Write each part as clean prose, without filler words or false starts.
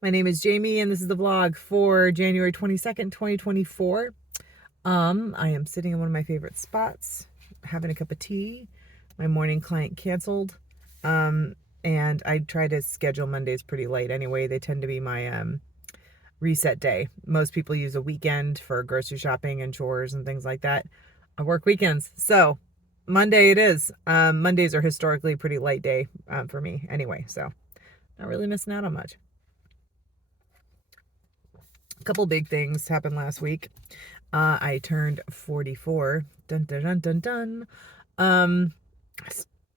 My name is Jamie, and this is the vlog for January 22nd, 2024. I am sitting in one of my favorite spots, having a cup of tea. My morning client canceled, and I try to schedule Mondays pretty late anyway. They tend to be my reset day. Most people use a weekend for grocery shopping and chores and things like that. I work weekends, so Monday it is. Mondays are historically a pretty light day for me anyway, so not really missing out on much. A couple big things happened last week. I turned 44. Dun dun dun dun dun. I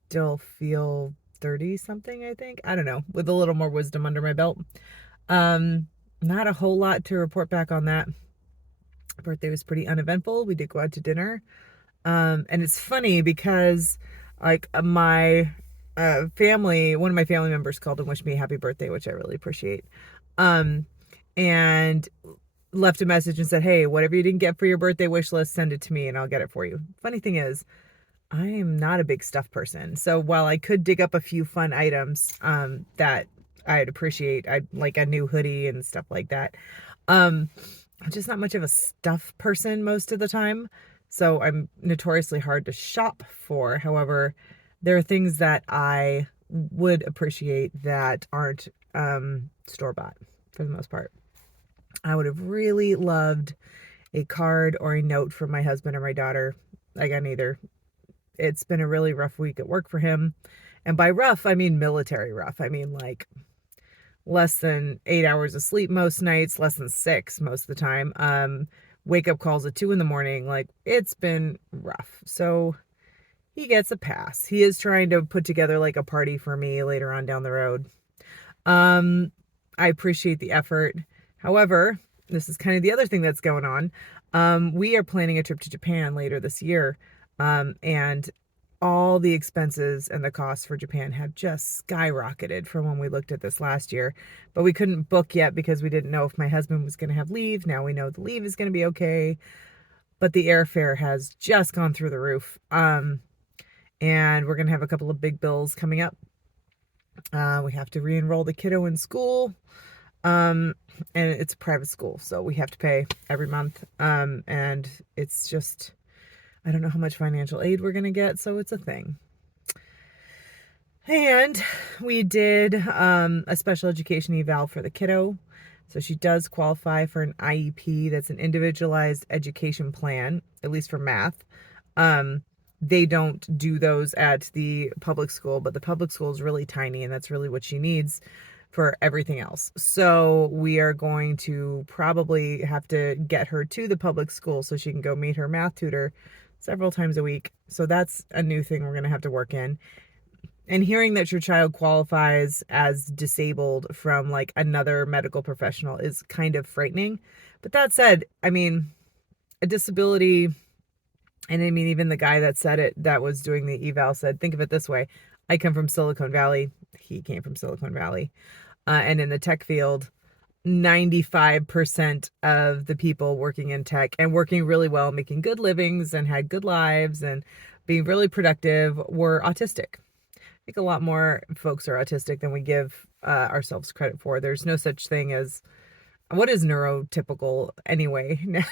still feel 30 something, I think. I don't know, with a little more wisdom under my belt. Not a whole lot to report back on that. Birthday was pretty uneventful. We did go out to dinner. And it's funny because like my family, one of my family members called and wished me a happy birthday, which I really appreciate. Um, and left a message and said, hey, whatever you didn't get for your birthday wish list, send it to me and I'll get it for you. Funny thing is, I am not a big stuff person. So while I could dig up a few fun items that I'd appreciate, I'd like a new hoodie and stuff like that. I'm just not much of a stuff person most of the time. So I'm notoriously hard to shop for. However, there are things that I would appreciate that aren't store-bought for the most part. I would have really loved a card or a note from my husband or my daughter. I got neither. It's been a really rough week at work for him. And by rough, I mean military rough. I mean like less than 8 hours of sleep most nights, less than 6 most of the time. Wake up calls at 2 in the morning. Like it's been rough. So he gets a pass. He is trying to put together like a party for me later on down the road. I appreciate the effort. However, this is kind of the other thing that's going on. We are planning a trip to Japan later this year. And all the expenses and the costs for Japan have just skyrocketed from when we looked at this last year. But we couldn't book yet because we didn't know if my husband was going to have leave. Now we know the leave is going to be okay. But the airfare has just gone through the roof. And we're going to have a couple of big bills coming up. We have to re-enroll the kiddo in school. And it's a private school, so we have to pay every month. And it's just, I don't know how much financial aid we're going to get, so it's a thing. And we did a special education eval for the kiddo. So she does qualify for an IEP. That's an individualized education plan, at least for math. They don't do those at the public school, but the public school is really tiny, and that's really what she needs for everything else. So we are going to probably have to get her to the public school so she can go meet her math tutor several times a week. So that's a new thing we're going to have to work in. And hearing that your child qualifies as disabled from like another medical professional is kind of frightening. But that said, I mean, a disability, and I mean, even the guy that said it, that was doing the eval, said, think of it this way. I come from Silicon Valley. He came from Silicon Valley. And in the tech field, 95% of the people working in tech and working really well, making good livings and had good lives and being really productive were autistic. I think a lot more folks are autistic than we give ourselves credit for. There's no such thing as, what is neurotypical anyway now?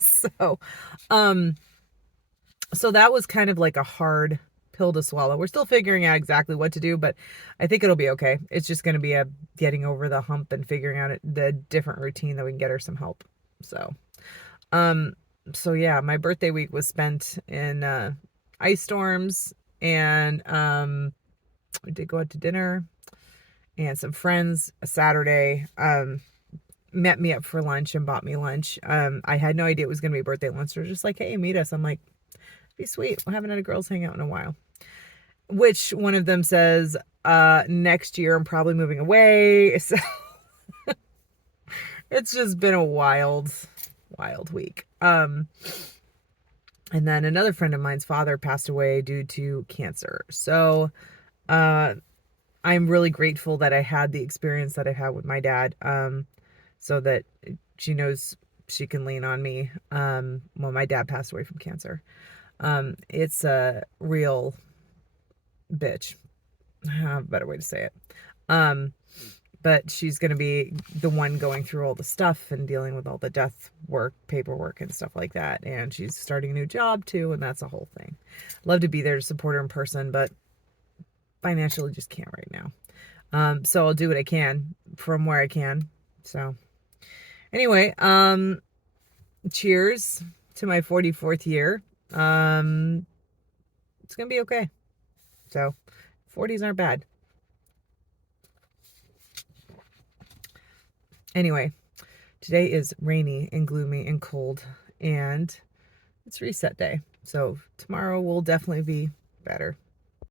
So, so that was kind of like a hard pill to swallow. We're still figuring out exactly what to do, but I think it'll be okay. It's just going to be a getting over the hump and figuring out the different routine that we can get her some help. So, so yeah, my birthday week was spent in ice storms, and we did go out to dinner, and some friends Saturday met me up for lunch and bought me lunch. I had no idea it was going to be birthday lunch. They're just like, hey, meet us. I'm like, be sweet. We haven't had a girls hangout in a while. Which one of them says, next year I'm probably moving away. So it's just been a wild week. And then another friend of mine's father passed away due to cancer. So, I'm really grateful that I had the experience that I had with my dad, so that she knows she can lean on me, when my dad passed away from cancer. It's a real bitch. I have a better way to say it. but she's going to be the one going through all the stuff and dealing with all the death work, paperwork, and stuff like that. And she's starting a new job too, and that's a whole thing. Love to be there to support her in person, but financially just can't right now. So I'll do what I can from where I can. So anyway, cheers to my 44th year. It's gonna be okay. So 40s aren't bad. Anyway, today is rainy and gloomy and cold, and it's reset day. So tomorrow will definitely be better.